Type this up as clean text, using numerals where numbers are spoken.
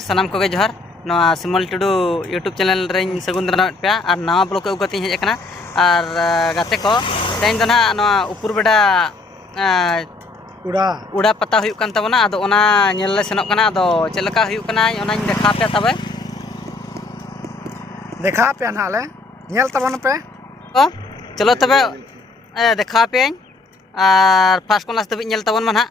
सानाम को जोहार नवा सिमल टुडू यूट्यूब चैनल रें सगुन दाराम पे और नवा ब्लॉग अगु कते हेज कना और गाते को तेन दो ना नवा उपुर बेडा उड़ा पता हुयुक कान तबना आदो ओना नेल ले सेनोक कना आदो चेलका हुयुक कना ओनाኝ देखा पे तबे देखा पे नाले नेल तबन पे तो चलो तबे देखा पे और फास्ट क्लास तबे नेल तबन मा ना